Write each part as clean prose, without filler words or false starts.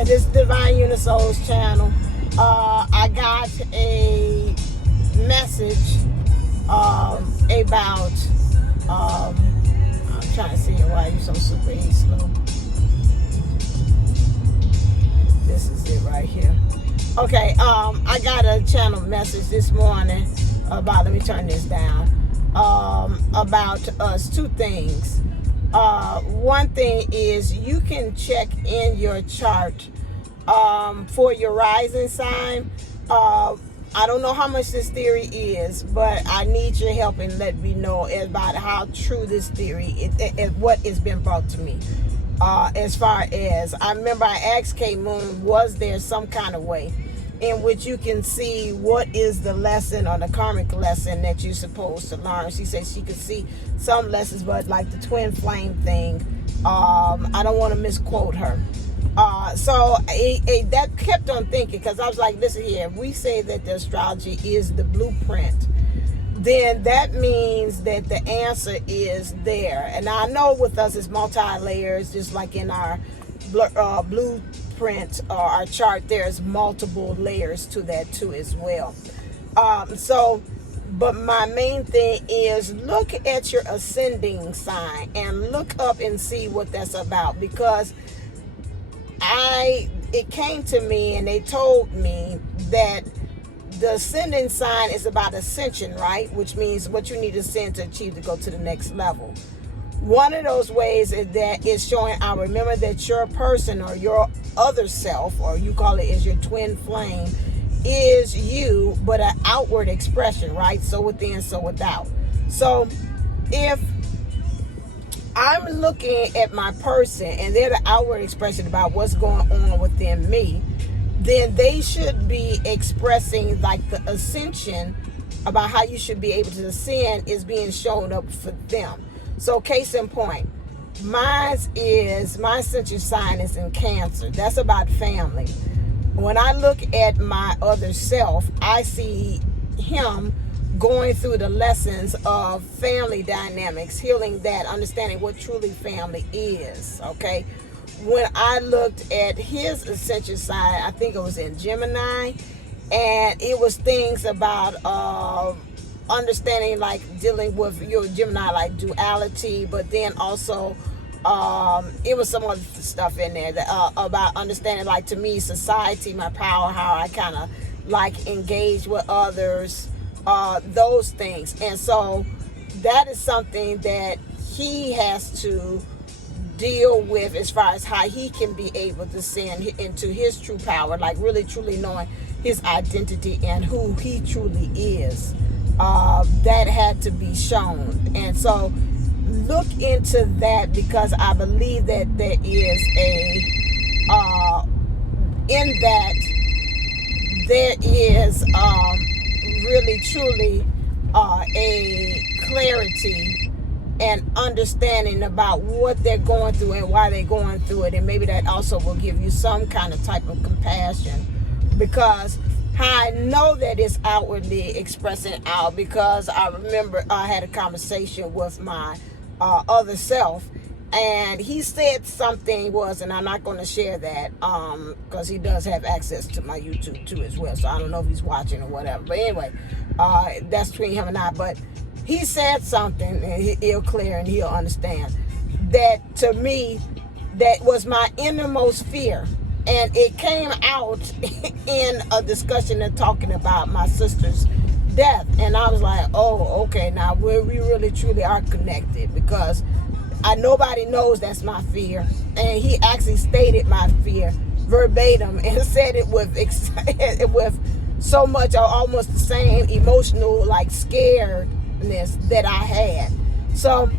at this Divine Unisouls channel. I got a message about I'm trying to see why you so super slow. This is it right here. Okay, I got a channel message this morning about, let me turn this down, about us, two things. One thing is you can check in your chart for your rising sign. I don't know how much this theory is, but I need your help and let me know about how true this theory is, what has been brought to me. As far as, I remember I asked K Moon, was there some kind of way in which you can see what is the lesson or the karmic lesson that you're supposed to learn? She said she could see some lessons, but like the twin flame thing, I don't want to misquote her. So that kept on thinking, because I was like, listen here, if we say that the astrology is the blueprint, then that means that the answer is there. And I know with us it's multi-layers, just like in our blueprint or our chart, there's multiple layers to that too as well. But my main thing is look at your ascending sign and look up and see what that's about, because it came to me and they told me that the ascending sign is about ascension, right? Which means what you need to ascend to achieve to go to the next level. One of those ways is that is showing, I remember that your person or your other self, or you call it is your twin flame, is you, but an outward expression, right? So within, so without. So if I'm looking at my person and they're the outward expression about what's going on within me, then they should be expressing like the ascension about how you should be able to ascend is being shown up for them. So case in point, my ascension sign is in Cancer. That's about family. When I look at my other self, I see him going through the lessons of family dynamics, healing that, understanding what truly family is, okay? When I looked at his ascension side, I think it was in Gemini, and it was things about understanding, like dealing with your Gemini, like duality, but then also it was some other stuff in there that, about understanding, like to me, society, my power, how I kind of like engage with others, those things. And so that is something that he has to deal with as far as how he can be able to ascend into his true power, like really truly knowing his identity and who he truly is. That had to be shown. And so look into that, because I believe that there is in that there is really truly a clarity and understanding about what they're going through and why they're going through it. And maybe that also will give you some kind of type of compassion, because I know that it's outwardly expressing out, because I remember I had a conversation with my other self, and he said something and I'm not going to share that because he does have access to my YouTube too as well, so I don't know if he's watching or whatever, but anyway, that's between him and I. But he said something, and he'll clear and he'll understand that to me, that was my innermost fear. And it came out in a discussion and talking about my sister's death. And I was like, oh, okay, now we really truly are connected, because nobody knows that's my fear. And he actually stated my fear verbatim and said it with so much, or almost the same emotional, like scaredness that I had. So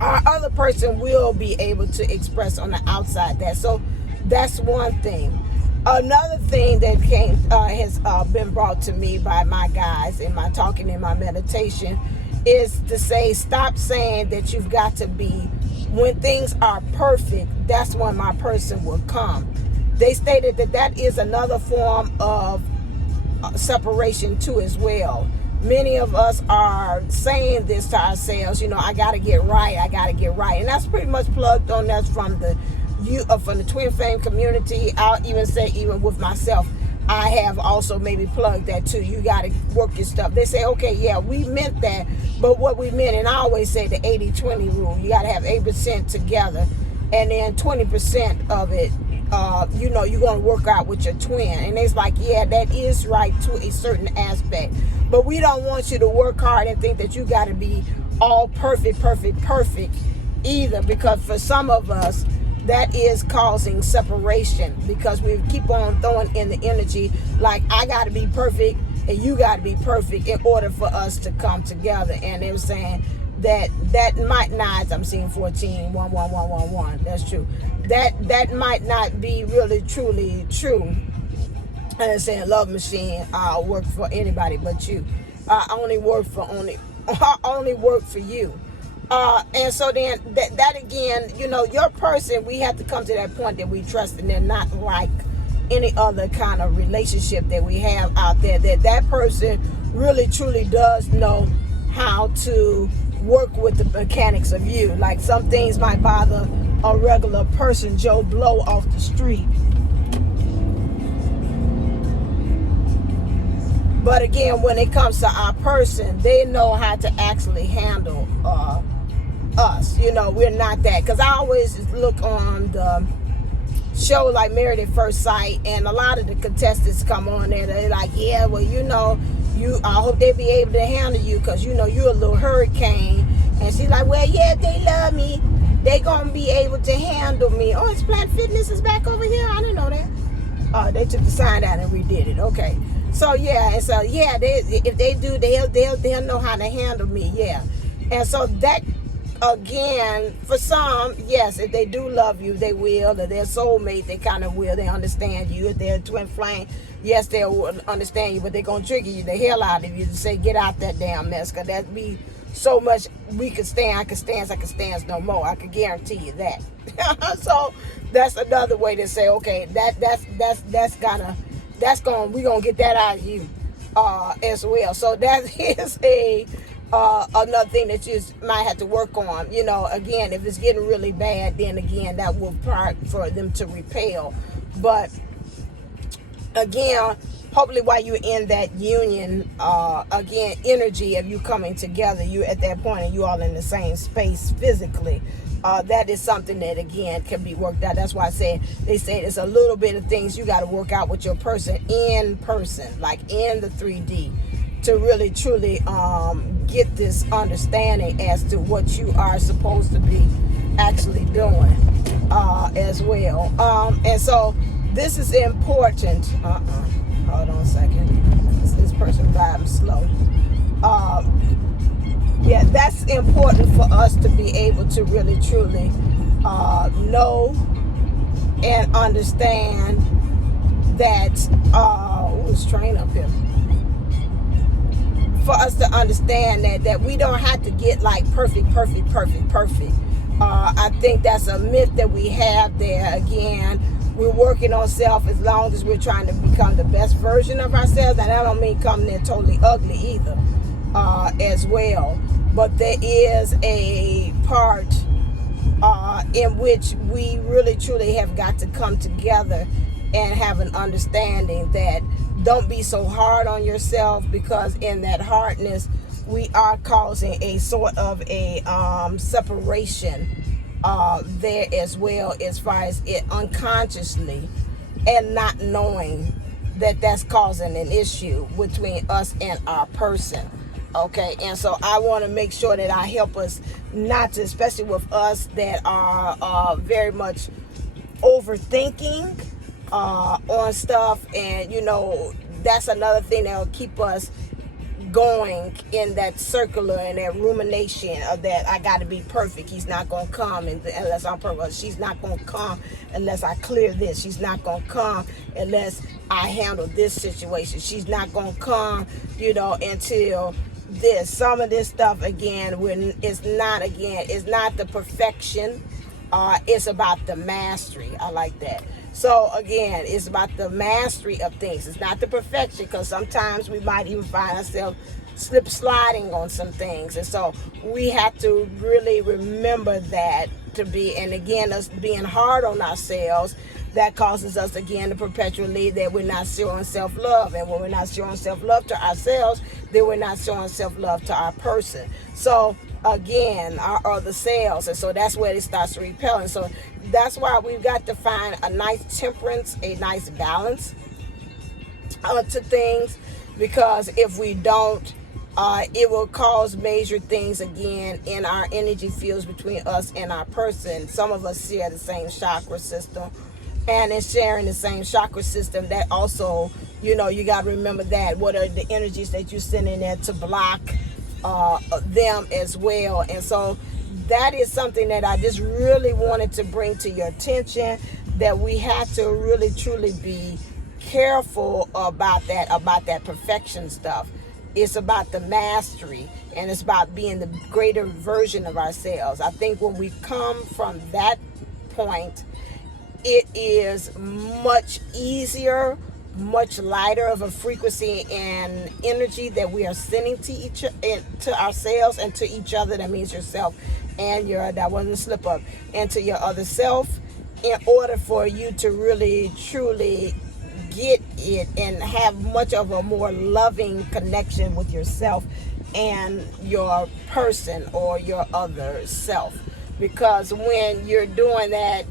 our other person will be able to express on the outside that. So that's one thing. Another thing that has been brought to me by my guys in my talking, in my meditation, is to say, stop saying that you've got to be, when things are perfect, that's when my person will come. They stated that is another form of separation too as well. Many of us are saying this to ourselves, I got to get right, and that's pretty much plugged on. That's from the you from the twin flame community. I'll even say, even with myself, I have also maybe plugged that too. You got to work your stuff. They say, okay, yeah, we meant that, but what we meant, and I always say the 80-20 rule. You got to have 80% together, and then 20% of it, you're going to work out with your twin. And it's like, yeah, that is right to a certain aspect, but we don't want you to work hard and think that you got to be all perfect either, because for some of us, that is causing separation, because we keep on throwing in the energy like, I got to be perfect and you got to be perfect in order for us to come together. And they were saying that might not, I'm seeing 14, 1, 1, 1, 1, 1. That's true. That might not be really truly true. And they're saying, love machine, I'll work for anybody but you. I only work for you. And so then that again, your person, we have to come to that point that we trust, and they're not like any other kind of relationship that we have out there, that person really truly does know how to work with the mechanics of you. Like, some things might bother a regular person, Joe Blow off the street, but again, when it comes to our person, they know how to actually handle us. We're not that, because I always look on the show like Married at First Sight, and a lot of the contestants come on there, they're like, yeah, well, I hope they be able to handle you, because you're a little hurricane. And she's like, well, yeah, if they love me, they gonna be able to handle me. Oh, it's Planet Fitness is back over here. I didn't know that. They took the sign out and redid it. Okay. So yeah, and so yeah, if they do, they'll know how to handle me. Yeah. And so that, again, for some, yes, if they do love you, they will. If they're soulmate, they kind of will. They understand you. If they're twin flame, yes, they'll understand you, but they're going to trigger you the hell out of you to say, get out that damn mess, because that'd be so much I could stand no more. I can guarantee you that. So that's another way to say, okay, we're going to get that out of you as well. So that is another thing that you might have to work on. Again, if it's getting really bad, then again, that will part for them to repel. But again, hopefully while you're in that union, again, energy of you coming together, you at that point and you all in the same space physically, that is something that, again, can be worked out. That's why they say it's a little bit of things you got to work out with your person, like in the 3D, to really truly get this understanding as to what you are supposed to be actually doing as well. And so this is important. Hold on a second. This person driving slow. Yeah, that's important for us to be able to really truly know and understand that. Who's train up here? For us to understand that we don't have to get like perfect. I think that's a myth that we have there. Again, we're working on self as long as we're trying to become the best version of ourselves. And I don't mean coming there totally ugly either, as well. But there is a part in which we really truly have got to come together and have an understanding that don't be so hard on yourself, because in that hardness we are causing a sort of a separation there as well, as far as it unconsciously, and not knowing that that's causing an issue between us and our person. Okay, and so I want to make sure that I help us not to, especially with us that are very much overthinking on stuff, and that's another thing that will keep us going in that circular and that rumination of that I got to be perfect. He's not going to come unless I'm perfect. She's not going to come unless I clear this. She's not going to come unless I handle this situation. She's not going to come, until this. Some of this stuff, again, when it's not the perfection. It's about the mastery. I like that. So again, it's about the mastery of things. It's not the perfection, because sometimes we might even find ourselves sliding on some things. And so we have to really remember that to be. And again, us being hard on ourselves, that causes us again to perpetually that we're not showing self-love. And when we're not showing self-love to ourselves, then we're not showing self-love to our person. So again, our other selves. And so that's where it starts repelling. So that's why we've got to find a nice temperance, a nice balance to things, because if we don't, it will cause major things again in our energy fields between us and our person. Some of us share the same chakra system, and in sharing the same chakra system, that also, you got to remember that. What are the energies that you send in there to block them as well? And so that is something that I just really wanted to bring to your attention, that we have to really truly be careful about that perfection stuff. It's about the mastery, and it's about being the greater version of ourselves. I think when we come from that point, it is much easier, much lighter of a frequency and energy that we are sending to ourselves and to each other. That means yourself and that wasn't a slip up, and to your other self, in order for you to really truly get it and have much of a more loving connection with yourself and your person or your other self. Because when you're doing that,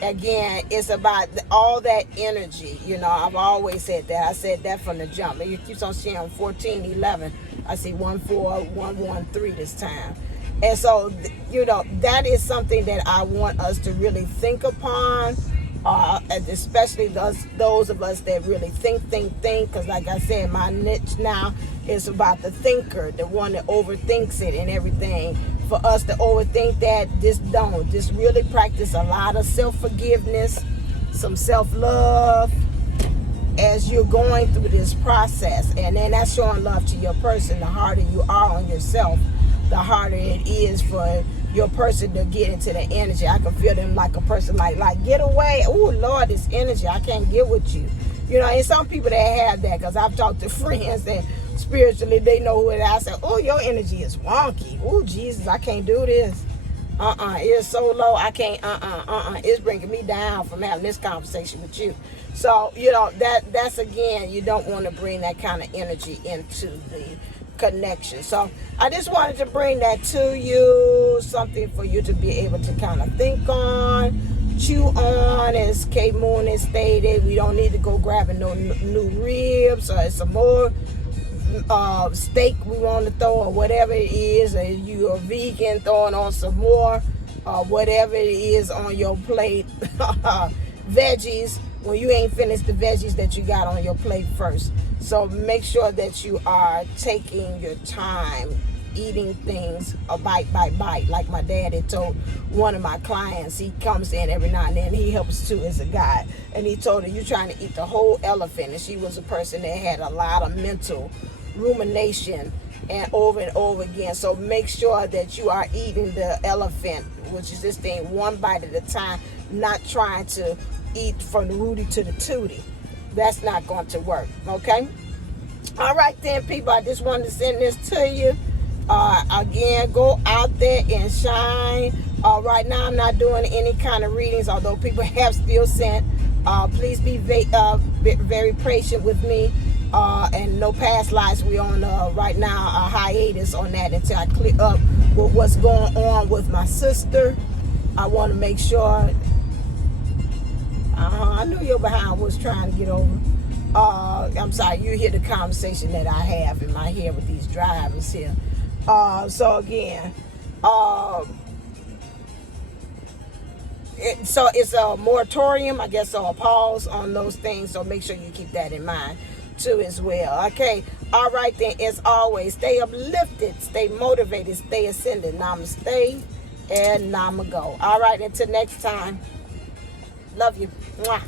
again, it's about all that energy. I've always said that. I said that from the jump. It keeps on sharing 1411. I see 14113 this time. And so, that is something that I want us to really think upon. And especially those of us that really think, because like I said, my niche now is about the thinker, the one that overthinks it and everything. For us to overthink that, just really practice a lot of self-forgiveness, some self-love as you're going through this process. And then that's showing love to your person. The harder you are on yourself, the harder it is for your person to get into the energy. I can feel them like a person like get away. Oh Lord, this energy, I can't get with you. And some people that have that, because I've talked to friends that spiritually they know who it is. I say, oh, your energy is wonky. Oh Jesus, I can't do this. It's so low, I can't. It's bringing me down from having this conversation with you. So that's again, you don't want to bring that kind of energy into the connection. So I just wanted to bring that to you, something for you to be able to kind of think on, chew on. As K Moon has stated, we don't need to go grabbing no new ribs or some more steak we want to throw, or whatever it is. Or you're a vegan, throwing on some more whatever it is on your plate. Veggies, when you ain't finished the veggies that you got on your plate first. So make sure that you are taking your time, eating things a bite by bite. Like my dad had told one of my clients, he comes in every now and then, he helps too as a guide, and he told her, you're trying to eat the whole elephant. And she was a person that had a lot of mental rumination and over again. So make sure that you are eating the elephant, which is this thing, one bite at a time, not trying to eat from the rooty to the tooty. That's not going to work, okay? All right then, people, I just wanted to send this to you. Again, go out there and shine. Right now, I'm not doing any kind of readings, although people have still sent. Please be very patient with me. And no past lives. We on right now a hiatus on that until I clear up with what's going on with my sister. I want to make sure. I knew your behind was trying to get over. I'm sorry, you hear the conversation that I have in my head with these drivers here. So again, so it's a moratorium, I guess, or a pause on those things. So make sure you keep that in mind too as well. Okay. All right then. As always, stay uplifted, stay motivated, stay ascended. Namaste and namago. All right. Until next time. Love you. Mwah.